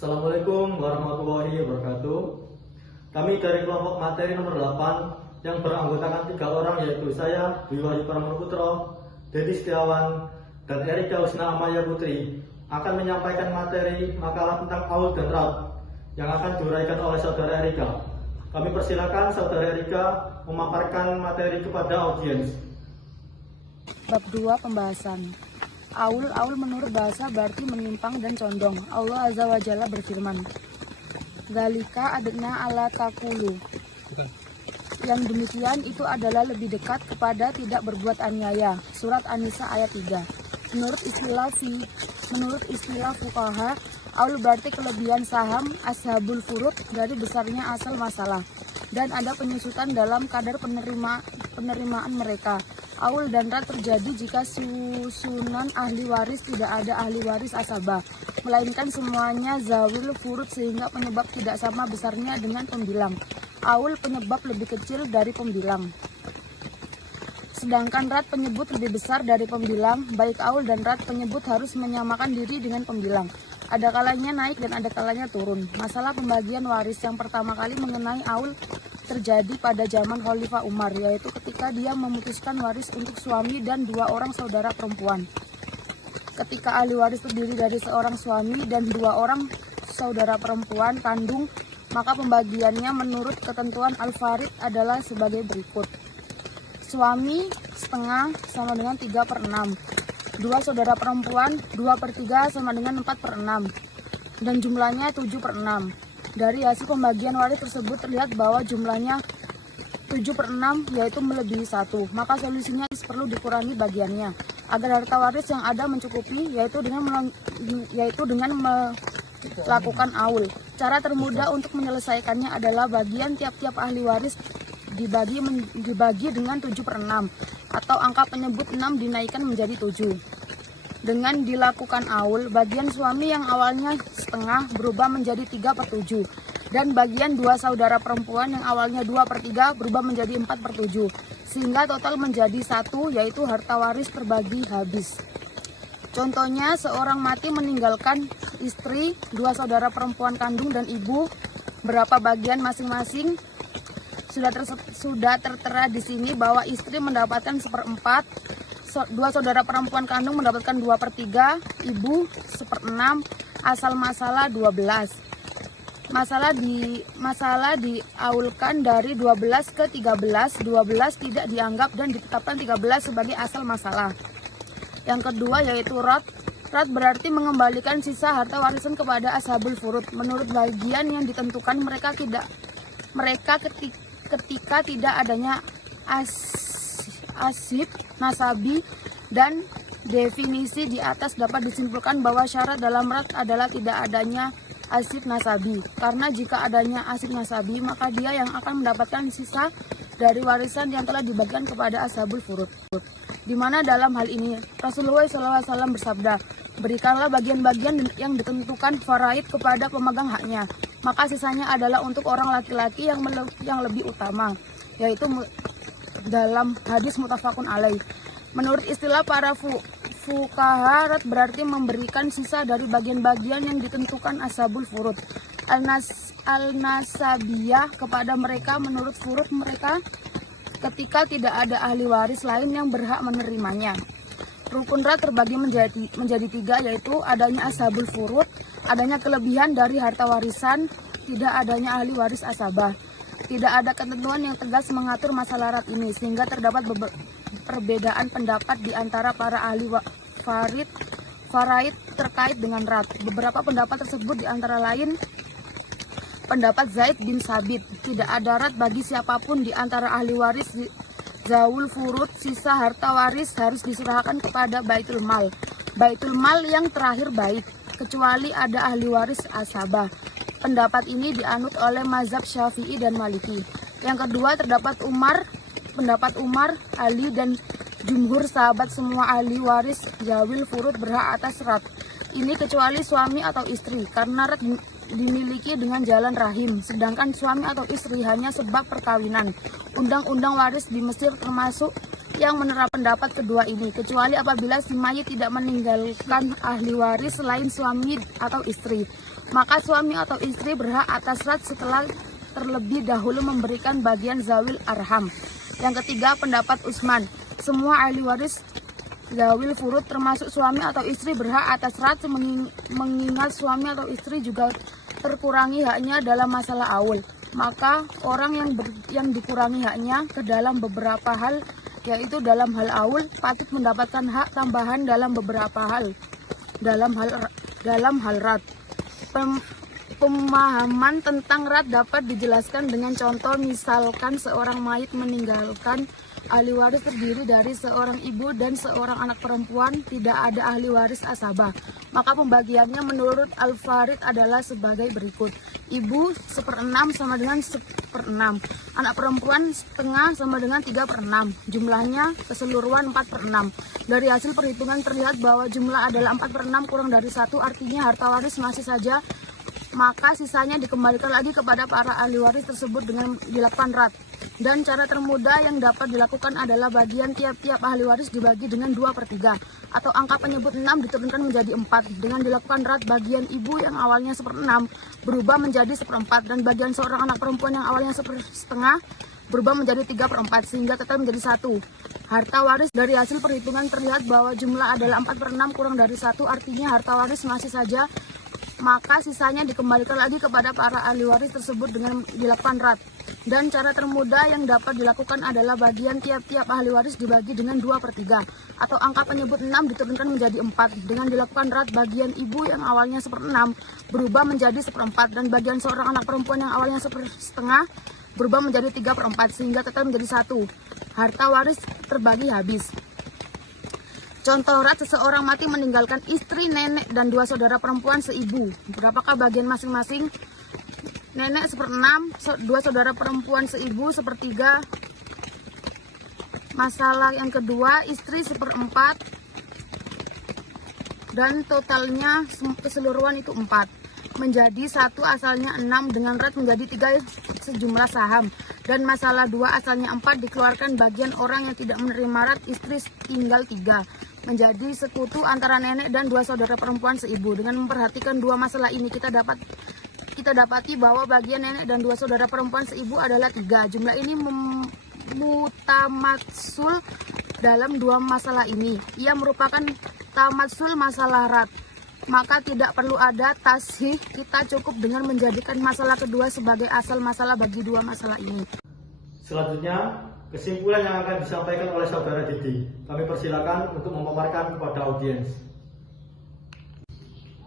Assalamualaikum warahmatullahi wabarakatuh. Kami dari kelompok materi nomor 8 yang beranggotakan 3 orang, yaitu saya, Dwi Wahyu Putro, Dedi Setiawan, dan Erika Husna Amaya Putri, akan menyampaikan materi makalah tentang Aul dan Rat yang akan diuraikan oleh saudara Erika. Kami persilakan saudara Erika memaparkan materi kepada audiens. Bab 2 pembahasan. Aul menurut bahasa berarti menyimpang dan condong. Allah Azza wa Jalla berfirman, "Dzalika adna ala taqulu." Yang demikian itu adalah lebih dekat kepada tidak berbuat aniaya. Surat An-Nisa ayat 3. Menurut istilah fuqaha, aul berarti kelebihan saham ashabul furud dari besarnya asal masalah, dan ada penyusutan dalam kadar penerimaan mereka. Aul dan rat terjadi jika susunan ahli waris tidak ada ahli waris asabah, melainkan semuanya zawil furud, sehingga penyebab tidak sama besarnya dengan pembilang. Aul penyebab lebih kecil dari pembilang, sedangkan rat penyebut lebih besar dari pembilang. Baik aul dan rat penyebut harus menyamakan diri dengan pembilang. Ada kalanya naik dan ada kalanya turun. Masalah pembagian waris yang pertama kali mengenai aul terjadi pada zaman Khalifah Umar, yaitu ketika dia memutuskan waris untuk suami dan 2 orang saudara perempuan. Ketika ahli waris terdiri dari seorang suami dan 2 orang saudara perempuan kandung, maka pembagiannya menurut ketentuan Al-Farid adalah sebagai berikut. Suami setengah sama dengan 3/6, 2 saudara perempuan 2/3 sama dengan 4/6, dan jumlahnya 7/6. Dari hasil pembagian waris tersebut terlihat bahwa jumlahnya 7/6, yaitu melebihi 1. Maka solusinya perlu dikurangi bagiannya agar harta waris yang ada mencukupi, yaitu dengan melakukan aul. Cara termudah untuk menyelesaikannya adalah bagian tiap-tiap ahli waris dibagi dengan 7/6, atau angka penyebut 6 dinaikkan menjadi 7. Dengan dilakukan aul, bagian suami yang awalnya setengah berubah menjadi 3/7, dan bagian 2 saudara perempuan yang awalnya 2/3 berubah menjadi 4/7, sehingga total menjadi 1, yaitu harta waris terbagi habis. Contohnya, seorang mati meninggalkan istri, 2 saudara perempuan kandung, dan ibu. Berapa bagian masing-masing? Sudah tertera di sini bahwa istri mendapatkan 1/4, 2 saudara perempuan kandung mendapatkan 2/3, ibu 1/6, asal masalah 12. Masalah diaulkan dari 12 ke 13, 12 tidak dianggap dan ditetapkan 13 sebagai asal masalah. Yang kedua yaitu rat. Rat berarti mengembalikan sisa harta warisan kepada ashabul furud menurut bagian yang ditentukan mereka ketika tidak adanya asib nasabi, dan definisi di atas dapat disimpulkan bahwa syarat dalam rat adalah tidak adanya asib nasabi, karena jika adanya asib nasabi maka dia yang akan mendapatkan sisa dari warisan yang telah dibagikan kepada ashabul furud, di mana dalam hal ini Rasulullah SAW bersabda, "Berikanlah bagian-bagian yang ditentukan faraid kepada pemegang haknya, maka sisanya adalah untuk orang laki-laki yang lebih utama," yaitu dalam hadis muttafaqun alaih. Menurut istilah para fuqaha, rat berarti memberikan sisa dari bagian-bagian yang ditentukan ashabul furud al-nasabiyah kepada mereka menurut furud mereka ketika tidak ada ahli waris lain yang berhak menerimanya. Rukun rat terbagi menjadi 3, yaitu adanya ashabul furud, adanya kelebihan dari harta warisan, tidak adanya ahli waris asabah. Tidak ada ketentuan yang tegas mengatur masalah rat ini, sehingga terdapat perbedaan pendapat di antara para ahli faraid terkait dengan rat. Beberapa pendapat tersebut di antara lain pendapat Zaid bin Sabit, tidak ada rat bagi siapapun di antara ahli waris zawul furud. Sisa harta waris harus diserahkan kepada Baitul Mal yang terakhir baik, kecuali ada ahli waris asabah. Pendapat ini dianut oleh mazhab Syafi'i dan Maliki. Yang kedua terdapat pendapat Umar, Ali, dan jumhur sahabat. Semua ahli waris zawil furud berhak atas rat ini kecuali suami atau istri, karena rat dimiliki dengan jalan rahim, sedangkan suami atau istri hanya sebab perkawinan. Undang-undang waris di Mesir termasuk yang menerapkan pendapat kedua ini, kecuali apabila si mayit tidak meninggalkan ahli waris selain suami atau istri. Maka suami atau istri berhak atas rat setelah terlebih dahulu memberikan bagian zawil arham. Yang ketiga, pendapat Utsman. Semua ahli waris zawil furud termasuk suami atau istri berhak atas rat, mengingat suami atau istri juga terkurangi haknya dalam masalah aul. Maka orang yang dikurangi haknya ke dalam beberapa hal, yaitu dalam hal aul, patut mendapatkan hak tambahan dalam beberapa hal. Dalam hal rat, pemahaman tentang rat dapat dijelaskan dengan contoh, misalkan seorang mayit meninggalkan ahli waris terdiri dari seorang ibu dan seorang anak perempuan, tidak ada ahli waris asabah. Maka pembagiannya menurut Al-Farid adalah sebagai berikut. Ibu 1/6 sama dengan 1/6. Anak perempuan setengah sama dengan 3/6. Jumlahnya keseluruhan 4/6. Dari hasil perhitungan terlihat bahwa jumlah adalah 4/6 kurang dari 1, artinya harta waris masih saja. Maka sisanya dikembalikan lagi kepada para ahli waris tersebut dengan dilakukan rat. Dan cara termudah yang dapat dilakukan adalah bagian tiap-tiap ahli waris dibagi dengan 2/3, atau angka penyebut 6 diturunkan menjadi 4. Dengan dilakukan rat, bagian ibu yang awalnya 1/6 berubah menjadi 1/4, dan bagian seorang anak perempuan yang awalnya 1/2 berubah menjadi 3/4, sehingga total menjadi 1. Harta waris dari hasil perhitungan terlihat bahwa jumlah adalah 4/6 kurang dari 1, artinya harta waris masih saja. Maka sisanya dikembalikan lagi kepada para ahli waris tersebut dengan dilakukan rat. Dan cara termudah yang dapat dilakukan adalah bagian tiap-tiap ahli waris dibagi dengan 2/3, atau angka penyebut 6 diturunkan menjadi 4. Dengan dilakukan rat, bagian ibu yang awalnya 1/6 berubah menjadi 1/4, dan bagian seorang anak perempuan yang awalnya 1/2 berubah menjadi 3/4, sehingga total menjadi 1. Harta waris terbagi habis. Contoh rat, seseorang mati meninggalkan istri, nenek, dan 2 saudara perempuan seibu. Berapakah bagian masing-masing? Nenek 1/6, 2 saudara perempuan seibu 1/3. Masalah yang kedua, istri 1/4, dan totalnya keseluruhan itu 4. Menjadi 1 asalnya 6, dengan rat menjadi 3 sejumlah saham. Dan masalah 2 asalnya 4, dikeluarkan bagian orang yang tidak menerima rat, istri tinggal 3. Menjadi sekutu antara nenek dan 2 saudara perempuan seibu. Dengan memperhatikan 2 masalah ini, kita dapati bahwa bagian nenek dan 2 saudara perempuan seibu adalah 3. Jumlah ini mutamatsul dalam 2 masalah ini. Ia merupakan tamatsul masalah rat. Maka tidak perlu ada tashih, kita cukup dengan menjadikan masalah kedua sebagai asal masalah bagi 2 masalah ini. Selanjutnya, kesimpulan yang akan disampaikan oleh saudara Didi. Kami persilakan untuk memaparkan kepada audiens.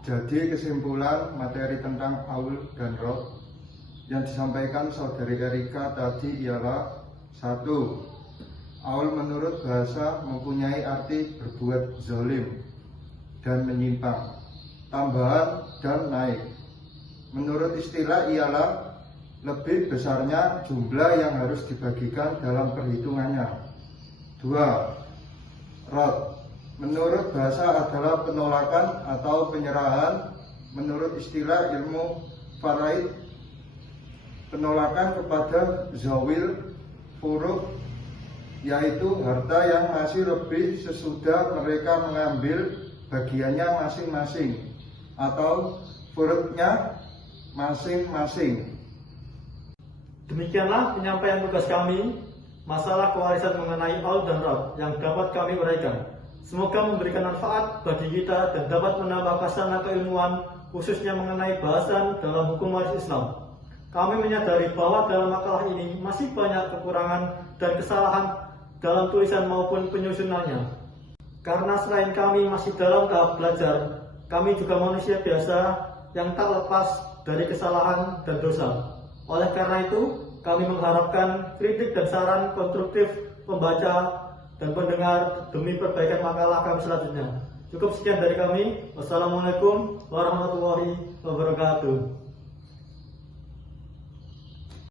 Jadi kesimpulan materi tentang aul dan rot yang disampaikan saudari Erika tadi ialah: 1. Aul menurut bahasa mempunyai arti berbuat zalim dan menyimpang, tambahan dan naik. Menurut istilah ialah lebih besarnya jumlah yang harus dibagikan dalam perhitungannya. 2. Rot menurut bahasa adalah penolakan atau penyerahan. Menurut istilah ilmu faraid, penolakan kepada zawil furud, yaitu harta yang masih lebih sesudah mereka mengambil bagiannya masing-masing atau furudnya masing-masing. Demikianlah penyampaian tugas kami masalah kewarisan mengenai aul dan rot yang dapat kami uraikan. Semoga memberikan manfaat bagi kita dan dapat menambah khazanah keilmuan, khususnya mengenai bahasan dalam hukum waris Islam. Kami menyadari bahwa dalam makalah ini masih banyak kekurangan dan kesalahan dalam tulisan maupun penyusunannya. Karena selain kami masih dalam tahap belajar, kami juga manusia biasa yang tak lepas dari kesalahan dan dosa. Oleh karena itu, kami mengharapkan kritik dan saran konstruktif pembaca dan pendengar demi perbaikan makalah kami selanjutnya. Cukup sekian dari kami. Wassalamualaikum warahmatullahi wabarakatuh.